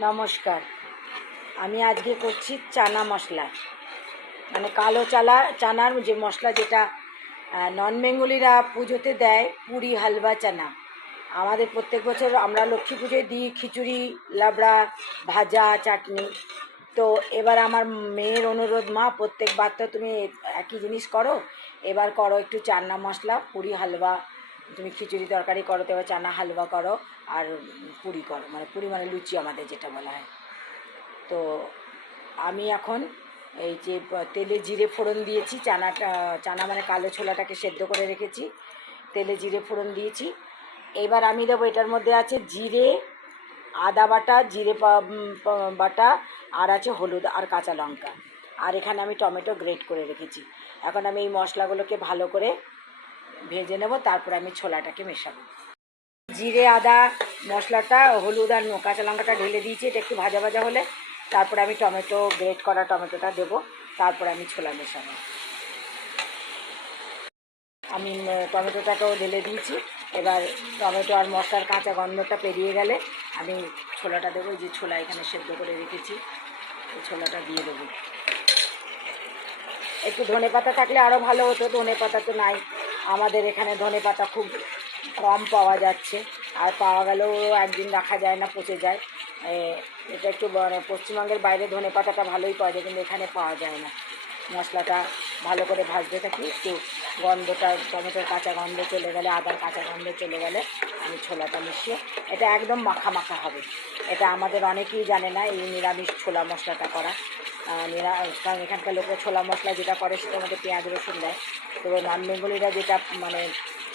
নমস্কার। আমি আজকে করছি চানা মশলা, মানে কালো চানার যে মশলা, যেটা নন বেঙ্গলিরা পুজোতে দেয়, পুরি হালবা চানা। আমাদের প্রত্যেক বছর আমরা লক্ষ্মী পুজোয় দিই খিচুড়ি, লাবড়া, ভাজা, চাটনি। তো এবার আমার মেয়ের অনুরোধ, মা প্রত্যেকবার তো তুমি একই জিনিস করো, এবার করো একটু চানা মশলা, পুরি হালবা। তুমি খিচুড়ি তরকারি করো, তো এবার চানা হালবা করো, আর পুরি করো, মানে পুরি মানে লুচি আমাদের যেটা বলা হয়। তো আমি এখন এই যে তেলে জিরে ফোড়ন দিয়েছি, চানা মানে কালো ছোলাটাকে সেদ্ধ করে রেখেছি, তেলে জিরে ফোড়ন দিয়েছি। এবার আমি দেবো, এটার মধ্যে আছে জিরে, আদা বাটা, জিরে বাটা, আর আছে হলুদ আর কাঁচা লঙ্কা, আর এখানে আমি টমেটো গ্রেট করে রেখেছি। এখন আমি এই মশলাগুলোকে ভালো করে ভেজে নেব, তারপর আমি ছোলাটাকে মেশাবো। জিরে আদা মশলাটা, হলুদ আর কাঁচা লঙ্কাটা ঢেলে দিয়েছি, এটা একটু ভাজা ভাজা হলে তারপরে আমি টমেটো, গ্রেট করা টমেটোটা দেবো, তারপরে আমি ছোলা মেশাবো। আমি টমেটোটাকেও ঢেলে দিয়েছি। এবার টমেটো আর মশলার কাঁচা গন্ধটা পেরিয়ে গেলে আমি ছোলাটা দেবো। যে ছোলা এখানে সেদ্ধ করে রেখেছি, এই ছোলাটা দিয়ে দেবো। একটু ধনে পাতা থাকলে আরও ভালো হতো, ধনে পাতা তো নাই আমাদের এখানে, ধনে পাতা খুব কম পাওয়া যাচ্ছে, আর পাওয়া গেলেও একদিন রাখা যায় না, পচে যায়। এটা একটু পশ্চিমবঙ্গের বাইরে ধনে পাতাটা ভালোই পাওয়া যায়, কিন্তু এখানে পাওয়া যায় না। মশলাটা ভালো করে ভাজতে থাকি, একটু গন্ধটা, টমেটোর কাঁচা গন্ধ চলে গেলে, আদার কাঁচা গন্ধ চলে গেলে আমি ছোলাটা মিশিয়ে, এটা একদম মাখা মাখা হবে। এটা আমাদের অনেকেই জানে না এই নিরামিষ ছোলা মশলাটা করা। কারণ এখানকার লোকেরা ছোলা মশলা যেটা করে সেটার মধ্যে পেঁয়াজ রসুন দেয়। তো নন বেঙ্গলিরা যেটা মানে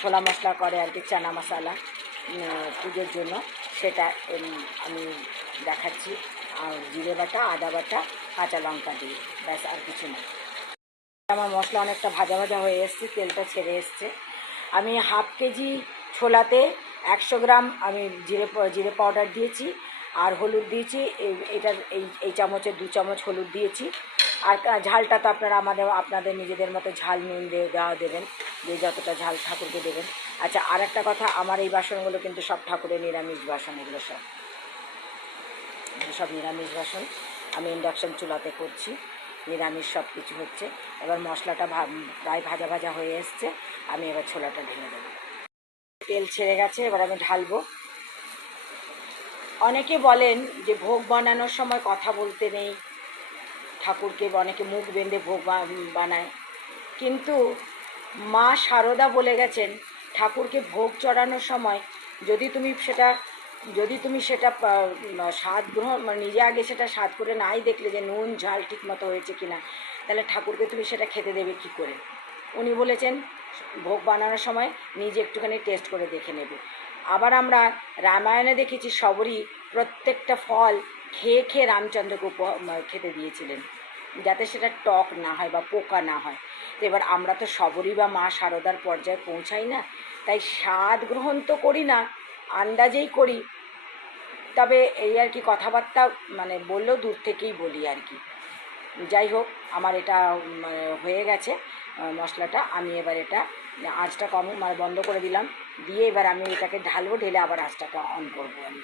ছোলা মশলা করে আর কি, চানা মশলা পুজোর জন্য, সেটা আমি দেখাচ্ছি। আর জিরে বাটা, আদা বাটা, কাঁচা লঙ্কা দিয়ে, ব্যাস, আর কিছু না। আমার মশলা অনেকটা ভাজা ভাজা হয়ে এসছে, তেলটা ছেড়ে এসছে। আমি হাফ কেজি ছোলাতে 100 গ্রাম আমি জিরে পাউডার দিয়েছি, আর হলুদ দিয়েছি। এই চামচের 2 চামচ হলুদ দিয়েছি। আর ঝালটা তো আপনাদের নিজেদের মতো ঝাল নুন দেবেন, যে যতটা ঝাল ঠাকুরকে দেবেন। আচ্ছা, আর একটা কথা, আমার এই বাসনগুলো কিন্তু সব ঠাকুরের নিরামিষ বাসন, এগুলো সব নিরামিষ বাসন। আমি ইন্ডাকশান চুলাতে করছি, নিরামিষ সব কিছু হচ্ছে। এবার মশলাটা প্রায় ভাজা ভাজা হয়ে এসছে, আমি এবার ছোলাটা ঢেলে দেবো। তেল ছেড়ে গেছে, এবার আমি ঢালবো। অনেকে বলেন যে ভোগ বানানোর সময় কথা বলতে নেই, ঠাকুরকে অনেকে মুখ বেঁধে ভোগ বানায়, কিন্তু মা শারদা বলে গেছেন, ঠাকুরকে ভোগ চড়ানোর সময় যদি তুমি সেটা স্বাদ গ্রহণ, মানে নিজে আগে সেটা স্বাদ করে নাই দেখলে যে নুন ঝাল ঠিক মতো হয়েছে কিনা, তাহলে ঠাকুরকে তুমি সেটা খেতে দেবে কি করে? উনি বলেছেন ভোগ বানানোর সময় নিজে একটুখানি টেস্ট করে দেখে নেবে। আবার আমরা রামায়ণে দেখেছি শবরী প্রত্যেকটা ফল খেয়ে খেয়ে রামচন্দ্রকে খেতে দিয়েছিলেন, যাতে সেটা টক না হয় বা পোকা না হয়। তো এবার আমরা তো সবরই বা মা শারদার পর্যায়ে পৌঁছাই না, তাই স্বাদ গ্রহণ তো করি না, আন্দাজেই করি। তবে এই আর কি, কথাবার্তা মানে বললেও দূর থেকেই বলি আর কি। যাই হোক, আমার এটা হয়ে গেছে মশলাটা। আমি এবার এটা আঁচটা মানে বন্ধ করে দিলাম, দিয়ে এবার আমি এটাকে ঢালবো, ঢেলে আবার আঁচটাকে অন করবো। আমি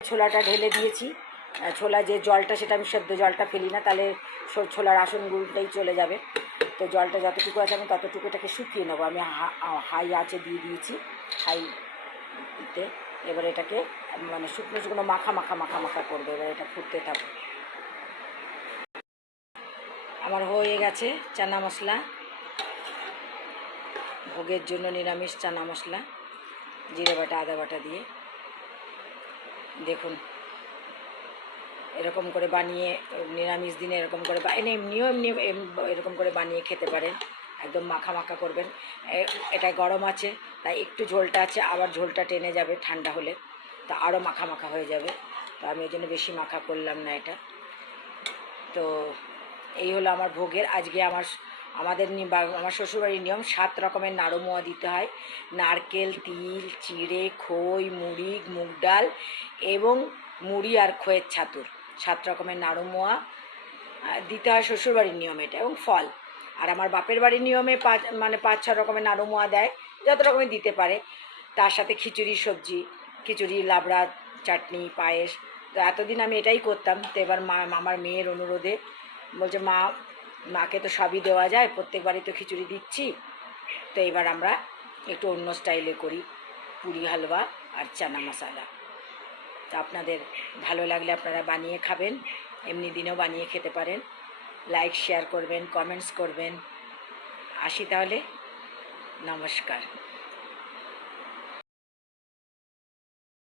ছোলাটা ঢেলে দিয়েছি। ছোলা যে জলটা, সেটা আমি সেদ্ধ জলটা ফেলি না, তাহলে ছোলার আসন গুলটাই চলে যাবে। তো জলটা যতটুকু আছে আমি ততটুকু এটাকে শুকিয়ে নেবো। আমি হাই আঁচে দিয়ে দিয়েছি, হাইতে। এবার এটাকে মানে শুকনো শুকনো মাখা মাখা মাখা মাখা করবো। এবার এটা ফুটতে থাকবে। আমার হয়ে গেছে চানা মশলা, ভোগের জন্য নিরামিষ চানা মশলা, জিরে বাটা আদা বাটা দিয়ে। দেখুন, এরকম করে বানিয়ে নিরামিষ দিনে এরকম করে এমনিও এরকম করে বানিয়ে খেতে পারেন। একদম মাখা মাখা করবেন। এটা গরম আছে তাই একটু ঝোলটা আছে, আবার ঝোলটা টেনে যাবে ঠান্ডা হলে, তা আরও মাখা মাখা হয়ে যাবে। তো আমি ওই জন্য বেশি মাখা করলাম না এটা। তো এই হলো আমার ভোগের আজকে। আমার শ্বশুরবাড়ির নিয়ম 7 রকমের নাড়ু মোয়া দিতে হয়। নারকেল, তিল, চিড়ে, খই, মুড়ি, মুগ ডাল এবং মুড়ি আর খইয়ের ছাতুর 7 রকমের নাড়ু মোয়া দিতে হয় শ্বশুরবাড়ির নিয়মে এটা, এবং ফল। আর আমার বাপের বাড়ির নিয়মে 5-6 রকমের নাড়ু মোয়া দেয়, যত রকমের দিতে পারে। তার সাথে খিচুড়ি, সবজি, খিচুড়ি, লাবড়া, চাটনি, পায়েস, তো এতদিন আমি এটাই করতাম, তো এবার আমার মেয়ের অনুরোধে বলছে মাকে তো সবই দেওয়া যায়, প্রত্যেকবারই তো খিচুড়ি দিচ্ছি, তো এবার আমরা একটু অন্য স্টাইলে করি, পুরি হালুয়া আর চানা মশলা। তো আপনাদের ভালো লাগলে আপনারা বানিয়ে খাবেন, এমনি দিনেও বানিয়ে খেতে পারেন। লাইক শেয়ার করবেন, কমেন্টস করবেন। আসি তাহলে, নমস্কার।